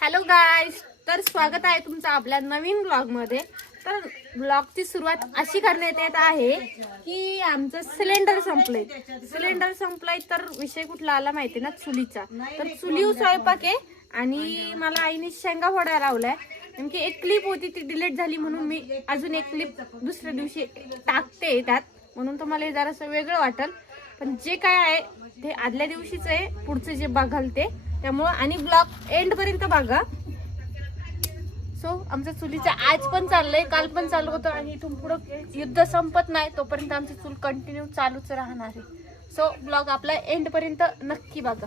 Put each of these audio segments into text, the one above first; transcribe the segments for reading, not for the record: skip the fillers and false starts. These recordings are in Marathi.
हॅलो गाईज, तर स्वागत आहे तुमचं आपल्या नवीन ब्लॉग मध्ये. तर ब्लॉगची सुरुवात अशी करण्यात येत आहे की आमचं सिलेंडर संपलंय. तर विषय कुठला आला माहिती ना, चुलीचा. तर चुलीवर स्वयंपाक आहे आणि मला आईने शेंगा फोडायला लावलाय. नेमकी एक क्लिप होती ती डिलीट झाली म्हणून मी अजून एक क्लिप दुसऱ्या दिवशी टाकते त्यात, म्हणून तुम्हाला जरासं वेगळं वाटेल. पण जे काय आहे ते आदल्या दिवशीच आहे, पुढचं जे बघाल ते. त्यामुळं आणि ब्लॉग एंड पर्यंत बघा. सो आमचं चुलीचं आज पण चाललंय, काल पण चालू होतं आणि इथून पुढं युद्ध संपत नाही तोपर्यंत आमची चूल कंटिन्यू चालूच राहणार आहे. सो ब्लॉग आपला एंड पर्यंत नक्की बघा.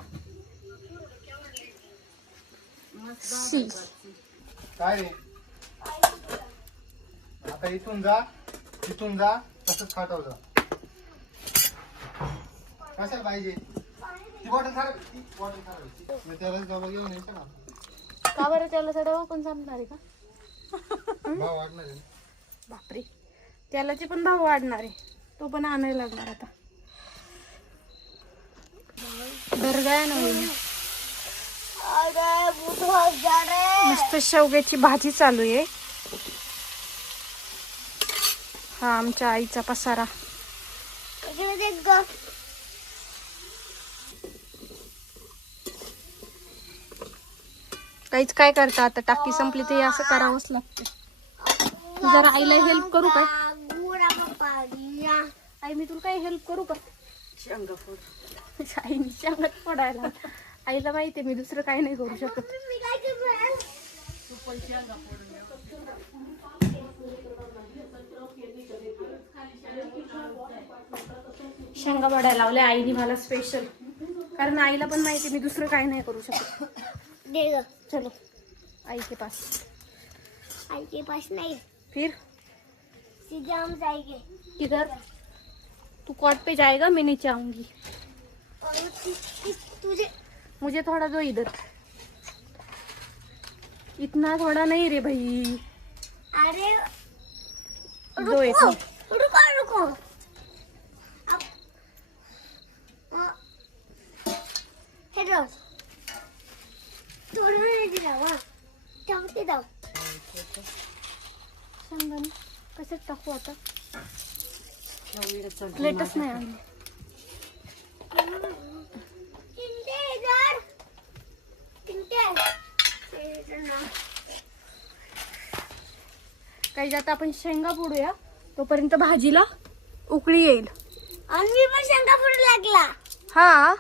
काय आता इथून जा तसंच खाटाव जा. कशाला पाहिजे ती बॉटल मी त्याला डबा घेऊन यायचं ना. का बरं त्याला चढावं पण संपणार आहे का? भाव वाढणार आहे. बापरे, त्यालाचे पण भाव वाढणार आहे, तो पण आणायला लागणार आता. दर्गा नाही, मस्त शेवग्याची भाजी चालू आहे. हा आमच्या आईचा पसारा. काहीच काय करता आता, टाकी संपली तर असं करावंच लागतं. जरा आईला हेल्प करू का? आई मी तुला काय हेल्प करू का? शेंगा फोड. आईने शेंगा फोडायला. आईला माहितीये मी दुसरं काही नाही करू शकत. शेंगा फोडायला लावल्या आईने मला स्पेशल, कारण आईला पण माहिती मी दुसरं काही नाही करू शकत. चलो आई के पास नहीं, फिर सीधे हम जाएंगे. किधर? तू कॉट पे जाएगा, मैं नीचे आऊंगी. तुझे मुझे थोड़ा दो इधर. इतना थोड़ा नहीं रे भाई. अरे दो एक. रुको अब हेलो थोड़ा नहीं दिला वा टाकते दाव. शेंगदाणे कशात टाकू आता? प्लेटच नाही आणली. काही जाता आपण शेंगा फोडूया, तोपर्यंत भाजीला उकळी येईल. आणि मी पण शेंगा फोडू लागला. हा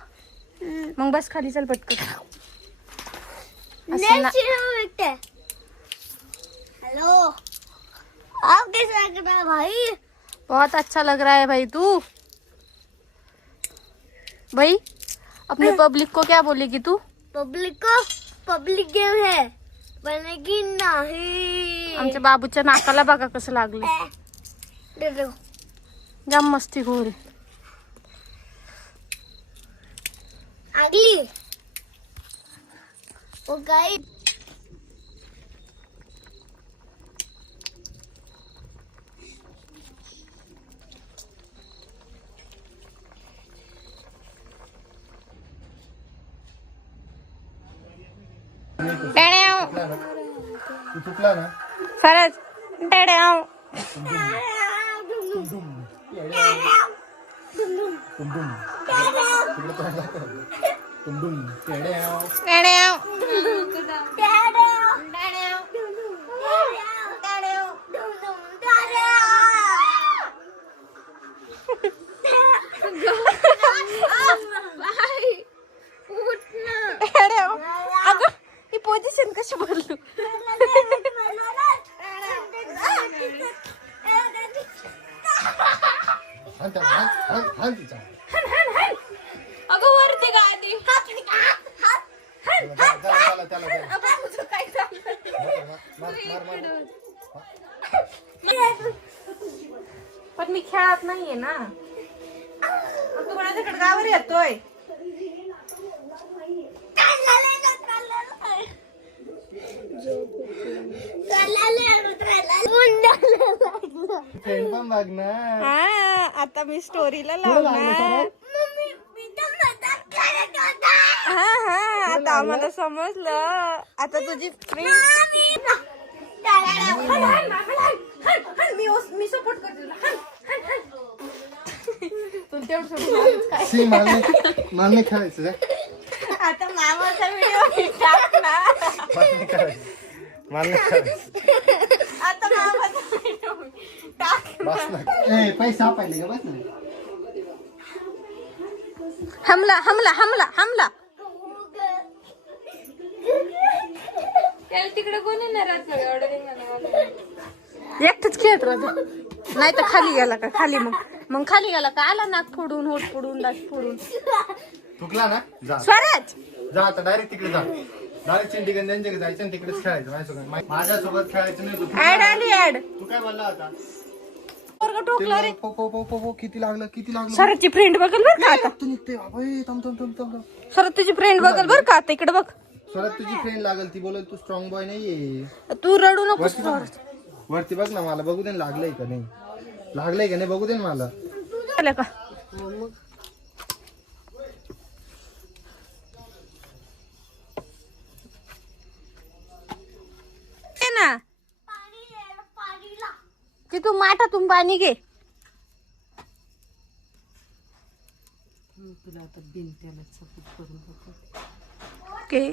मग बस खाली, चल पटकन. हेलो, आप कैसा लग रहा है भाई? बहुत अच्छा लग रहा है भाई. तू भाई अपने पब्लिक को क्या बोलेगी तू? पब्लिक गेम है, बनेगी नहीं. आमच्या बाबूच्या नाकाला बघा कसं लागले. दे दो. जाम मस्ती खोर आहे. अगली ओ गाइस तू चुकला ना. खरंच टेड्याव. अगं ही पोझिशन कशी बोलू? अगं वरती का आधी? पण मी खेळत नाहीये ना. तू माझ्याकडे गावर येतोय. आता मी स्टोरीला लावणार. आता आम्हाला समजलं. आता तुझी फ्रेंड मी सपोर्ट करते तुला. तुला तेवढं सोडून काय. सी मारणे खेळायचं का? आता मामाचा व्हिडिओ टाक ना. मारणे खेळायचं. आता मामाचा व्हिडिओ टाक. बस ना. ए पैसा पाहिले का? बस ना. हमला हमला हमला हमला. तिकडे कोणी नाही राहत. एकटच खेळत राहतो. नाही तर खाली गेला का? खाली मग खाली गेला का? आला नाक फोडून, होट फोडून, दात फोडून. थुकला ना? जा स्वराज जा आता डायरेक्ट तिकडे जा. डायरेक्ट चिंटिकन त्यांच्याकडे जायचं आणि तिकडेच खेळायचं माझ्यासोबत खेळायचं नाही. ऍड आली ऍड. तू काय बोलला होता? पोरगं टोकलं रे. किती लागलं किती लागलं. सरची फ्रेंड बघल बर का आता. तू निघते बाबा. थांब. सर तुझी फ्रेंड बघल बर का आता. इकडे बघ. स्वरात तुझी फ्रेंड लागल. ती बोलल तू स्ट्रॉंग बॉय नाहीये. तू रडू नकोस. वरती बघ ना. मला बघू दे ना लागलंय का नाही. लागलंय का नाही बघू दे ना मला. आलं का? ये ना की तू माठातून पाणी घे. तुला आता बिन त्याला सपोर्ट करून ओके